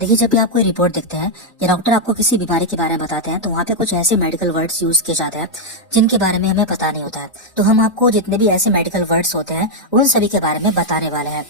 देखिए, जब भी आप कोई रिपोर्ट देखते हैं या डॉक्टर आपको किसी बीमारी के बारे में बताते हैं तो वहाँ पे कुछ ऐसे मेडिकल वर्ड्स यूज किए जाते हैं जिनके बारे में हमें पता नहीं होता है। तो हम आपको जितने भी ऐसे मेडिकल वर्ड्स होते हैं उन सभी के बारे में बताने वाले हैं।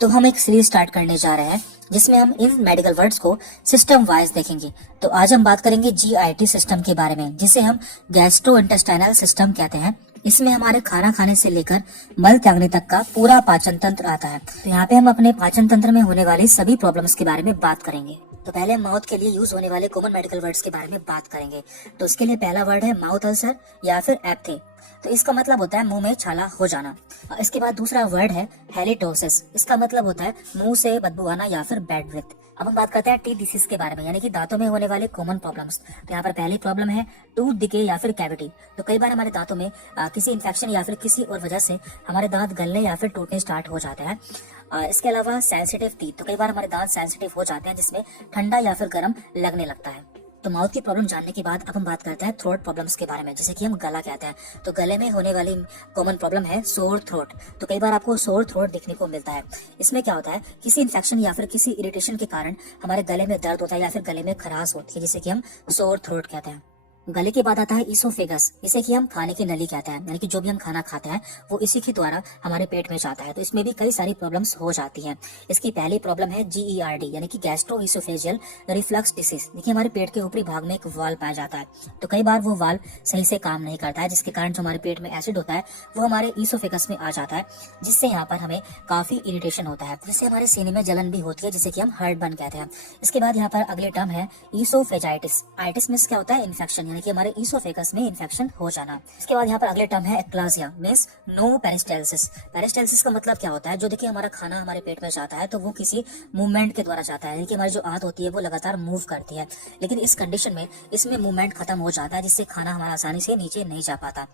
तो हम एक सीरीज स्टार्ट करने जा रहे हैं जिसमें हम इन मेडिकल वर्ड्स को सिस्टम वाइज देखेंगे। तो आज हम बात करेंगे जीआईटी सिस्टम के बारे में, जिसे हम गैस्ट्रो इंटेस्टाइनल सिस्टम कहते हैं। इसमें हमारे खाना खाने से लेकर मल त्यागने तक का पूरा पाचन तंत्र आता है। तो यहाँ पे हम अपने पाचन तंत्र में होने वाली सभी प्रॉब्लम्स के बारे में बात करेंगे। तो पहले हम माउथ के लिए यूज होने वाले कॉमन मेडिकल वर्ड्स के बारे में बात करेंगे। तो इसके लिए पहला वर्ड है माउथ अल्सर या फिर एप्थे। तो इसका मतलब होता है मुंह में छाला हो जाना। इसके बाद दूसरा वर्ड है हेलिटोसिस। इसका मतलब होता है मुंह से बदबू आना या फिर बैड ब्रेथ। अब हम बात करते हैं टीथ डिसीज के बारे में, यानी कि दांतों में होने वाले कॉमन प्रॉब्लम्स। तो यहाँ पर पहली प्रॉब्लम है टूथ डिके या फिर कैविटी। तो कई बार हमारे दांतों में किसी इन्फेक्शन या फिर किसी और वजह से हमारे दांत गलने या फिर टूटने स्टार्ट हो जाते हैं। इसके अलावा सेंसिटिव टीथ। तो कई बार हमारे दांत सेंसिटिव हो जाते हैं जिसमें ठंडा या फिर गर्म लगने लगता है। तो माउथ की प्रॉब्लम जानने के बाद अब हम बात करते हैं थ्रोट प्रॉब्लम्स के बारे में, जिसे कि हम गला कहते हैं। तो गले में होने वाली कॉमन प्रॉब्लम है सोर थ्रोट। तो कई बार आपको सोर थ्रोट देखने को मिलता है। इसमें क्या होता है, किसी इन्फेक्शन या फिर किसी इरिटेशन के कारण हमारे गले में दर्द होता है या फिर गले में खराश होती है, जिसे कि हम सोर थ्रोट कहते हैं। गले के बाद आता है इसोफेगस। इसे कि हम खाने की नली कहते हैं, यानी कि जो भी हम खाना खाते हैं वो इसी के द्वारा हमारे पेट में जाता है। तो इसमें भी कई सारी प्रॉब्लम्स हो जाती हैं। इसकी पहली प्रॉब्लम है जीईआरडी, यानी कि गैस्ट्रो इसोफेजियल रिफ्लक्स डिसीज। देखिए, हमारे पेट के ऊपरी भाग में एक वाल्व पाया जाता है। तो कई बार वो वाल्व सही से काम नहीं करता है, जिसके कारण जो हमारे पेट में एसिड होता है वो हमारे इसोफेगस में आ जाता है, जिससे यहाँ पर हमें काफी इरिटेशन होता है, जिससे हमारे सीने में जलन भी होती है, जिसे कि हम हार्टबर्न कहते हैं। इसके बाद यहाँ पर अगले टर्म है इसोफेजाइटिस। आइटिस में क्या होता है, इन्फेक्शन, यानी कि हमारे इसोफेगस में इन्फेक्शन हो जाना। इसके बाद यहाँ पर अगले टर्म है एक्लाजिया, मींस नो पेरिस्टाल्सिस। पेरिस्टाल्सिस का मतलब क्या होता है, जो देखिए हमारा खाना हमारे पेट में जाता है तो वो किसी मूवमेंट के द्वारा जाता है, यानी कि हमारी जो आंत होती है वो लगातार मूव करती है। लेकिन इस कंडीशन में इसमें मूवमेंट खत्म हो जाता है, जिससे खाना हमारा आसानी से नीचे नहीं जा पाता।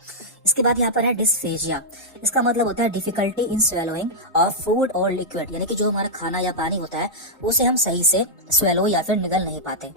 इसके बाद यहाँ पर है डिस्फेजिया। इसका मतलब होता है difficulty in swallowing of food और लिक्विड, यानी कि जो हमारा खाना या पानी होता है उसे हम सही से स्वेलो या फिर निगल नहीं पाते।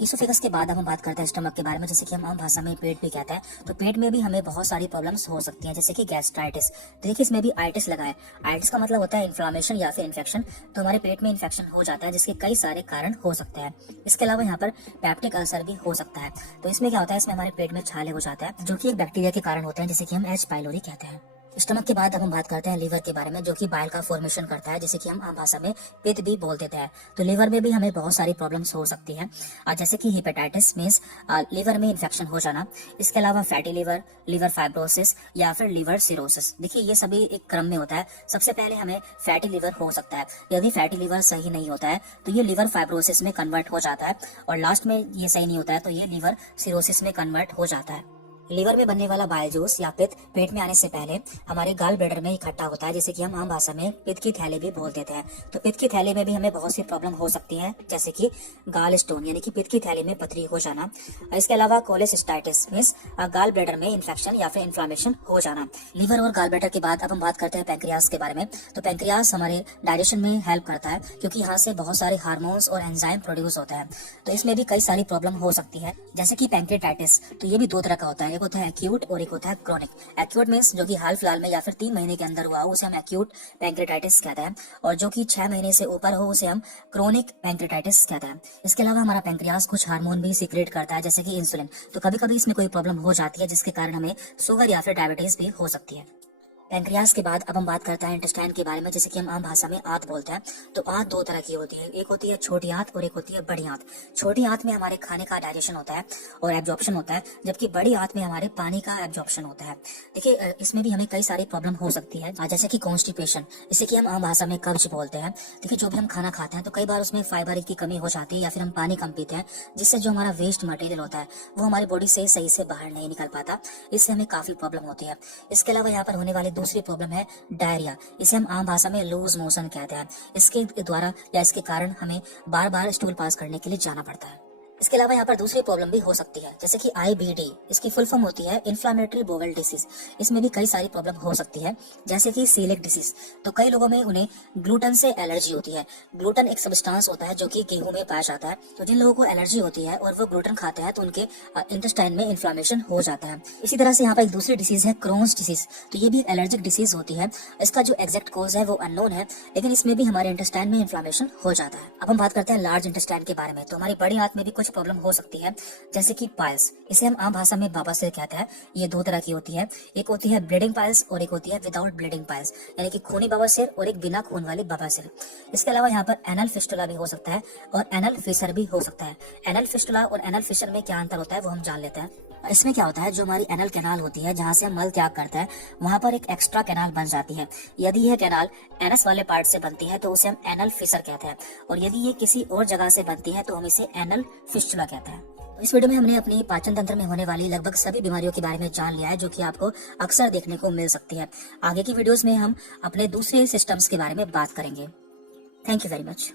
इसोफेगस के बाद हम बात करते हैं स्टमक के बारे में, जैसे कि हम आम भाषा में पेट भी कहते हैं। तो पेट में भी हमें बहुत सारी प्रॉब्लम्स हो सकती हैं, जैसे कि गैस्ट्राइटिस। तो देखिए, इसमें भी आइटिस लगा है। आइटिस का मतलब होता है इन्फ्लामेशन या फिर इन्फेक्शन। तो हमारे पेट में इन्फेक्शन हो जाता है, जिसके कई सारे कारण हो सकते हैं। इसके अलावा यहाँ पर पैप्टिक अल्सर भी हो सकता है। तो इसमें क्या होता है, इसमें हमारे पेट में छाले हो जाता है, जो कि एक बैक्टीरिया के कारण होते हैं, जिसे कि हम एच पाइलोरी कहते हैं। स्टमक के बाद अब हम बात करते हैं लीवर के बारे में, जो कि बाइल का फॉर्मेशन करता है, जिसे कि हम आम भाषा में पित्त भी बोल देते हैं। तो लीवर में भी हमें बहुत सारी प्रॉब्लम्स हो सकती हैं, जैसे कि हेपेटाइटिस मींस लीवर में इन्फेक्शन हो जाना। इसके अलावा फैटी लीवर, लीवर फाइब्रोसिस या फिर लीवर सिरोसिस। देखिए, ये सभी एक क्रम में होता है। सबसे पहले हमें फैटी लीवर हो सकता है। यदि फैटी लीवर सही नहीं होता है तो ये लीवर फाइब्रोसिस में कन्वर्ट हो जाता है, और लास्ट में ये सही नहीं होता है तो ये लीवर सिरोसिस में कन्वर्ट हो जाता है। लीवर में बनने वाला बाइल जूस या पित्त पेट में आने से पहले हमारे गाल ब्लैडर में इकट्ठा होता है, जिसे कि हम आम भाषा में पित्त की थैली भी बोल देते हैं। तो पित्त की थैली में भी हमें बहुत सी प्रॉब्लम हो सकती है, जैसे कि गाल स्टोन, यानी कि पित्त की थैली में पथरी हो जाना। इसके अलावा कोलेसिस्टाइटिस मींस गाल ब्लैडर में इन्फेक्शन या फिर इन्फ्लामेशन हो जाना। लीवर और गाल ब्लैडर के बाद अब हम बात करते हैं पैंक्रियास के बारे में। तो पैंक्रियास हमारे डाइजेशन में हेल्प करता है, क्योंकि यहाँ से बहुत सारे हार्मोन्स और एंजाइम प्रोड्यूस होते हैं। तो इसमें भी कई सारी प्रॉब्लम हो सकती है, जैसे कि पैंक्रियाटाइटिस। तो ये भी दो तरह का होता है, एक होता है एक्यूट और एक होता है क्रोनिक। एक्यूट मींस जो कि हाल फिलहाल में या फिर 3 महीने के अंदर हुआ हो, उसे हम एक्यूट पैंक्रियाटाइटिस कहते हैं, और जो कि 6 महीने से ऊपर हो उसे हम क्रोनिक पैंक्रियाटाइटिस कहते हैं। इसके अलावा हमारा पैंक्रियास कुछ हार्मोन भी सीक्रेट करता है, जैसे कि इंसुलिन। तो कभी कभी इसमें कोई प्रॉब्लम हो जाती है, जिसके कारण हमें शुगर या फिर डायबिटीज भी हो सकती है। पैंक्रियास के बाद अब हम बात करते हैं इंटेस्टाइन के बारे में, जैसे कि हम आम भाषा में आंत बोलते हैं। तो आंत दो तरह की होती है, एक होती है छोटी आंत और एक होती है बड़ी आंत। छोटी आंत में हमारे खाने का डाइजेशन होता है और एब्जॉर्प्शन होता है, जबकि बड़ी आंत में हमारे पानी का एब्जॉर्प्शन होता है। देखिए, इसमें भी हमें कई सारी प्रॉब्लम हो सकती है, जैसे कि कॉन्स्टिपेशन, इसे कि हम आम भाषा में कब्ज बोलते हैं। देखिए, जो भी हम खाना खाते हैं तो कई बार उसमें फाइबर की कमी हो जाती है, या फिर हम पानी कम पीते हैं, जिससे जो हमारा वेस्ट मटेरियल होता है वो हमारी बॉडी से सही से बाहर नहीं निकल पाता। इससे हमें काफी प्रॉब्लम होती है। इसके अलावा यहाँ पर होने वाली दूसरी प्रॉब्लम है डायरिया। इसे हम आम भाषा में लूज मोशन कहते हैं। इसके द्वारा या इसके कारण हमें बार बार स्टूल पास करने के लिए जाना पड़ता है। इसके अलावा यहाँ पर दूसरी प्रॉब्लम भी हो सकती है, जैसे कि IBD, इसकी फुल फॉर्म होती है इन्फ्लामेटरी बोवेल डिसीज। इसमें भी कई सारी प्रॉब्लम हो सकती है, जैसे कि सीलिक डिसीज। तो कई लोगों में उन्हें ग्लूटेन से एलर्जी होती है। ग्लूटेन एक सब्सटेंस होता है जो कि गेहूं में पाया जाता है। तो जिन लोगों को एलर्जी होती है और वो ग्लूटेन खाते हैं तो उनके इंटेस्टाइन में इन्फ्लामेशन हो जाता है। इसी तरह से यहाँ पर एक दूसरी डिसीज है क्रोन्स डिसीज। तो ये भी एक एलर्जिक डिसीज होती है। इसका जो एग्जैक्ट कॉज है वो अननोन है, लेकिन इसमें भी हमारे इंटेस्टाइन में इन्फ्लामेशन हो जाता है। अब हम बात करते हैं लार्ज इंटेस्टाइन के बारे में। तो हमारी बड़ी आंत में भी कुछ प्रॉब्लम हो सकती है, जैसे कि पाइल्स। इसे हम आम भाषा में बवासीर कहते हैं। ये दो तरह की होती है, एक होती है ब्लीडिंग पाइल्स और एक होती है विदाउट ब्लीडिंग पाइल्स, यानी कि खूनी बवासीर और एक बिना खून वाली बवासीर। इसके अलावा यहाँ पर एनल फिस्टुला भी हो सकता है और एनल फिशर भी हो सकता है। एनल फिस्टुला और एनल फिशर में क्या अंतर होता है वो हम जान लेते हैं। इसमें क्या होता है, जो हमारी एनल कैनाल होती है जहाँ से हम मल त्याग करते हैं, वहां पर एक एक्स्ट्रा कैनाल बन जाती है। यदि यह कैनाल एनस वाले पार्ट से बनती है तो उसे हम एनल फिशर कहते हैं, और यदि ये किसी और जगह से बनती है तो हम इसे एनल फिस्टुला कहते हैं। इस वीडियो में हमने अपनी पाचन तंत्र में होने वाली लगभग सभी बीमारियों के बारे में जान लिया है, जो कि आपको अक्सर देखने को मिल सकती है। आगे की वीडियोस में हम अपने दूसरे सिस्टम्स के बारे में बात करेंगे। Thank you very much.